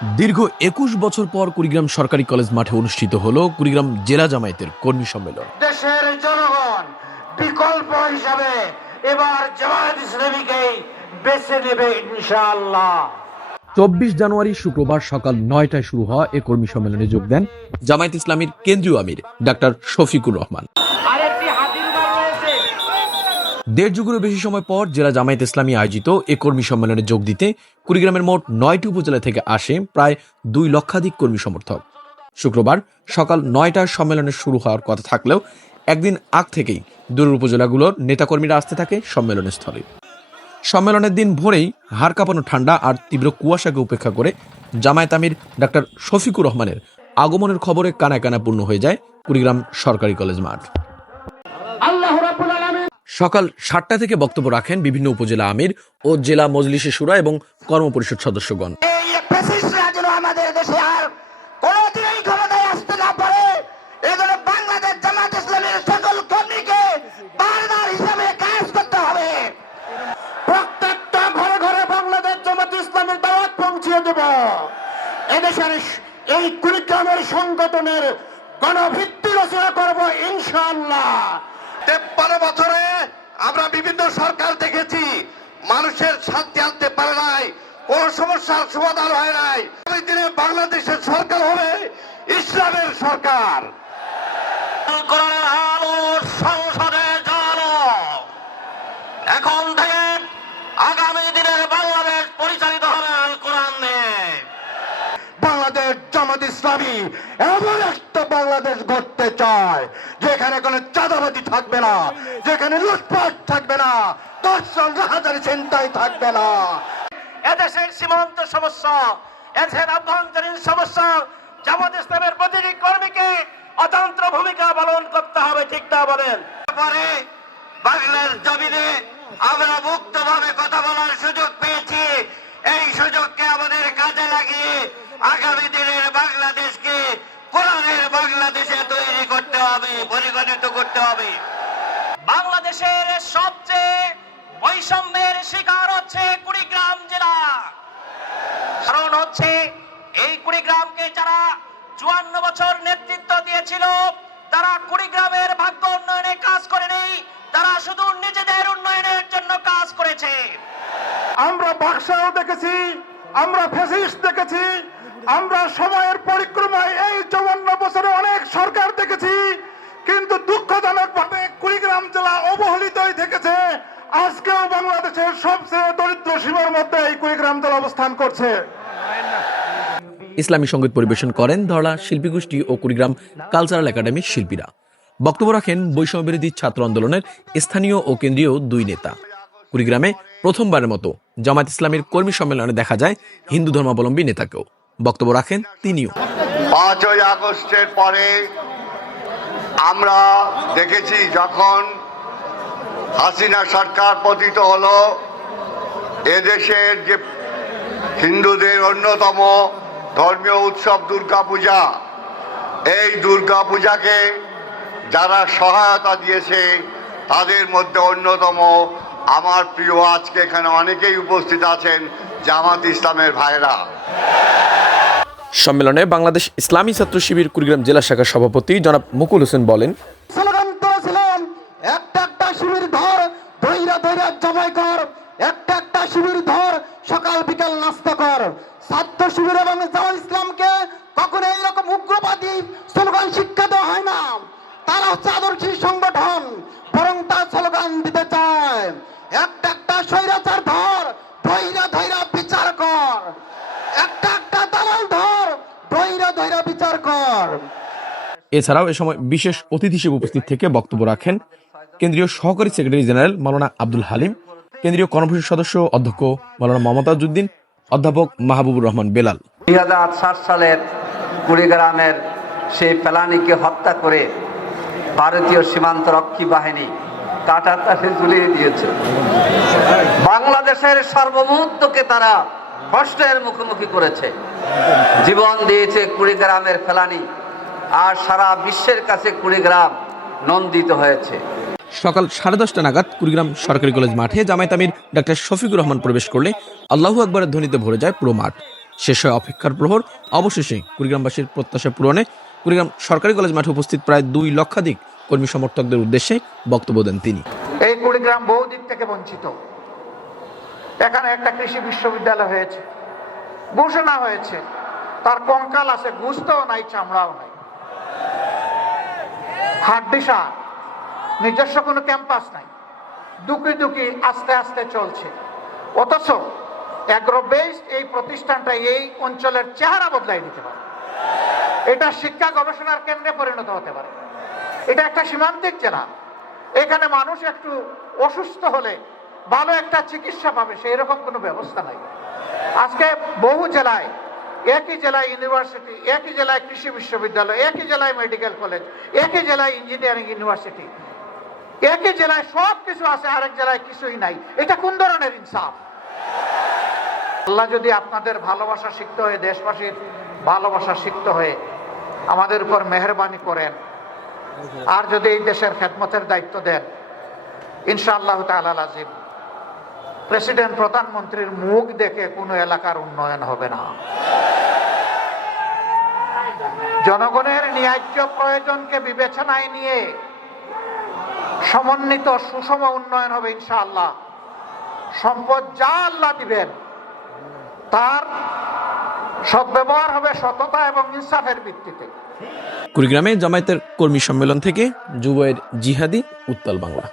দীর্ঘ ২১ বছর পর কুড়িগ্রাম সরকারি কলেজ মাঠে অনুষ্ঠিত হলো কুড়িগ্রাম জেলা জামায়াতের কর্মী সম্মেলন। দেশের জনগণ বিকল্প হিসাবে এবার জামায়াত ইসলামীকেই বেছে নেবে ইনশাআল্লাহ। ২৪ জানুয়ারি শুক্রবার সকাল ৯টায় শুরু হওয়া এ কর্মী সম্মেলনে যোগ দেন জামায়াত ইসলামীর কেন্দ্রীয় আমির ডাক্তার শফিকুর রহমান। দেড় যুগেরও বেশি সময় পর জেলা জামায়াত ইসলামী আয়োজিত এ কর্মী সম্মেলনে যোগ দিতে কুড়িগ্রামের মোট ৯টি উপজেলা থেকে আসে প্রায় ২ লক্ষাধিক কর্মী সমর্থক। শুক্রবার সকাল ৯টায় সম্মেলনের শুরু হওয়ার কথা থাকলেও একদিন আগ থেকেই দূরের উপজেলাগুলোর নেতাকর্মীরা আসতে থাকে সম্মেলনের স্থলে। সম্মেলনের দিন ভোরেই হাড় কাঁপানো ঠান্ডা আর তীব্র কুয়াশাকে উপেক্ষা করে জামায়াত আমির ডাক্তার শফিকুর রহমানের আগমনের খবরে কানায় কানা পূর্ণ হয়ে যায় কুড়িগ্রাম সরকারি কলেজ মাঠ। সকাল ৭টা থেকে বক্তব্য রাখেন বিভিন্ন উপজেলা আমির ও জেলা মজলিসে শুরা এবং কর্মপরিষদ সদস্যগণ। আমাদের দেশে আর কোনদিনই ক্ষমতায় আসতে না পারে এজন্য বাংলাদেশ জামায়াত ইসলামীর সকল কর্মীকে বারবার হিসাবে কাজ করতে হবে। প্রত্যেকটা ঘরে ঘরে বাংলাদেশ জামায়াত ইসলামীর দাওয়াত পৌঁছে দেব। এদেশের এই কুড়িগ্রামের সংগঠনের গণভিত্তি রচনা করব ইনশাআল্লাহ। 53 বছরে আমরা বিভিন্ন সরকার দেখেছি, মানুষের শান্তি আনতে পারে নাই, কোন সমস্যার সমাধান হয় নাই। আগামী দিনে বাংলাদেশের সরকার হবে ইসলামের সরকার। সংসদে জানানো এখন থেকে আগামী দিনের বাংলাদেশ পরিচালিত হবে আল কোরআন নিয়ে। বাংলাদেশ জামাত ইসলামী এমন একটা বাংলাদেশ গড়তে চায় যেখানে কোনো চাঁদাবাজি থাকবে না, যেখানে লুটপাট থাকবে না, দর্শন রাহাজারি চিন্তাই থাকবে না। এদেশের সীমান্ত সমস্যা, এদেশের আভ্যন্তরীণ সমস্যা, জামাত ইসলামের প্রতিটি কর্মীকে অতন্ত্র ভূমিকা পালন করতে হবে, ঠিক না বলেন? পরে বাংলার জমিনে আমরা মুক্তভাবে কথা বলার সুযোগ পেয়েছি। এই সুযোগকে আমাদের কাজে লাগিয়ে আগামী দিনের বাংলাদেশকে কোরআনের বাংলাদেশে তৈরি করতে হবে, পরিগণিত করতে হবে। বাংলাদেশের সবচেয়ে বৈষম্যের শিকার হচ্ছে কুড়িগ্রাম জেলা। কারণ হচ্ছে এই কুড়িগ্রামকে যারা ৫৪ বছর নেতৃত্ব দিয়েছিল তারা কুড়িগ্রামের ভাগ্য উন্নয়নে কাজ করেনি, তারা শুধু নিজেদের উন্নয়নের জন্য কাজ করেছে। আমরা বাকশাও দেখেছি, আমরা ফ্যাসিস্ট দেখেছি, আমরা সময়ের পরিক্রমায় এই ৫৪ বছরে অনেক সরকার দেখেছি, কিন্তু দুঃখজনক ভাবে কুড়িগ্রাম জেলা অবহেলিতই থেকেছে। আজকেও বাংলাদেশের সবচেয়ে দরিদ্র সীমার মধ্যে এই কুড়িগ্রাম জেলা অবস্থান করছে। ইসলামী সঙ্গীত পরিবেশন করেন ধরলা শিল্পী গোষ্ঠী ও কুড়িগ্রাম কালচারাল একাডেমির শিল্পীরা। বক্তব্য রাখেন বৈষম্য বিরোধী ছাত্র আন্দোলনের স্থানীয় ও কেন্দ্রীয় ২ নেতা। কুড়িগ্রামে প্রথমবারের মতো জামায়াত ইসলামীর কর্মী সম্মেলনে দেখা যায় হিন্দু ধর্মাবলম্বী নেতাকেও। বক্তব্য রাখেন তিনিও। ৫ই আগস্টের পরে আমরা দেখেছি যখন হাসিনা সরকার পতিত হলো, এদেশের যে হিন্দুদের অন্যতম ধর্মীয় উৎসব দুর্গাপূজা, এই দুর্গাপূজাকে যারা সহায়তা দিয়েছে তাদের মধ্যে অন্যতম আমার প্রিয়, আজকে এখানে অনেকেই উপস্থিত আছেন, জামাত ইসলামের ভাইরা। সম্মেলনে বাংলাদেশ ইসলামী ছাত্র শিবির কুড়িগ্রাম জেলা শাখার সভাপতি জনাব মুকুল হোসেন বলেন, একটা শিবির ধর, দইরা দইরা জমাই কর, একটা শিবির ধর, সকাল বিকাল নাস্তা কর। ছাত্র শিবির এবং জামাত ইসলামকে কখনো এইরকম উগ্রবাদী স্লোগান শিক্ষা দেওয়া হয় না। তারা হচ্ছে আদর্শী সংগঠন, বরং তার স্লোগান দিতে চায় একটা স্বৈরাচার ধর, দইরা দইরা বিচার কর, একটা দালাল ধর, দইরা দইরা বিচার কর। এছাড়াও এ সময় বিশেষ অতিথি হিসেবে উপস্থিত থেকে বক্তব্য রাখেন কেন্দ্রীয় সহকারী সেক্রেটারি জেনারেল মাওলানা আব্দুল হালিম, কেন্দ্রীয় কর্মপরিষদ সদস্য অধ্যক্ষ মাওলানা মমতাজউদ্দিন, অধ্যাপক মাহবুবুর রহমান বেলাল। ২০০৭ সালের কুড়িগ্রামের সেই ফেলানিকে হত্যা করে ভারতীয় সীমান্ত রক্ষী বাহিনী কাঁটাতারে ঝুলিয়ে দিয়েছে। বাংলাদেশের সার্বভৌমত্বকে তারা কষ্টের মুখোমুখি করেছে, জীবন দিয়েছে কুড়িগ্রামের ফেলানি, আর সারা বিশ্বের কাছে কুড়িগ্রাম নন্দিত হয়েছে। সকাল 10:30 নাগাদ কুড়িগ্রাম সরকারি কলেজ মাঠে জামায়াত আমির ডাক্তার শফিকুর রহমান প্রবেশ করলে আল্লাহু আকবরের ধ্বনিতে ভরে যায় পুরো মাঠ। শেষ হয় অপেক্ষার প্রহর। অবশেষে কুড়িগ্রামবাসীর প্রত্যাশা পূরণে কুড়িগ্রাম সরকারি কলেজ মাঠে উপস্থিত প্রায় 2 লক্ষাধিক কর্মী সমর্থকদের উদ্দেশ্যে বক্তব্য দেন তিনি। এই কুড়িগ্রাম বহু দিক থেকে বঞ্চিত। এখানে একটা কৃষি বিশ্ববিদ্যালয় হয়েছে, ঘোষণা হয়েছে, তার কঙ্কাল আছে, গুস্তও নাই, চামড়াও নাই, হাড্ডিসা, নিজস্ব কোনো ক্যাম্পাস নাই, দুকি দুকি আস্তে আস্তে চলছে। অথচ অ্যাগ্রো বেসড এই প্রতিষ্ঠানটা এই অঞ্চলের চেহারা বদলাই দিতে পারে। এটা শিক্ষা গবেষণার কেন্দ্রে পরিণত হতে পারে। এটা একটা সীমান্তিক জেলা, এখানে মানুষ একটু অসুস্থ হলে ভালো একটা চিকিৎসা পাবে, সেই রকম কোনো ব্যবস্থা নাই। আজকে বহু জেলায়, একই জেলায় ইউনিভার্সিটি, একই জেলায় কৃষি বিশ্ববিদ্যালয়, একই জেলায় মেডিকেল কলেজ, একই জেলায় ইঞ্জিনিয়ারিং ইউনিভার্সিটি, একই জেলায় সব কিছু আছে, আরেক জেলায় কিছুই নাই। এটা কোন ধরনের ইনসাফ? আল্লাহ যদি আপনাদের ভালোবাসা সিক্ত হয়ে, দেশবাসীর ভালোবাসা সিক্ত হয়ে আমাদের উপর মেহরবানি করেন, আর যদি এই দেশের খেদমতের দায়িত্ব দেন, ইনশাআল্লাহ তাআলা আজিম প্রেসিডেন্ট, প্রধানমন্ত্রীর মুখ দেখে কোনো এলাকার উন্নয়ন হবে না। জনগণের ন্যায্য প্রয়োজনকে বিবেচনায় নিয়ে সমন্বিত সুষম উন্নয়ন হবে ইনশাআল্লাহ। সম্পদ যা আল্লাহ দিবেন তার সদ্ব্যবহার হবে সততা এবং ইনসাফের ভিত্তিতে। কুড়িগ্রামে জামায়াতের কর্মী সম্মেলন থেকে যুবয়ের জিহাদি, উত্তাল বাংলা।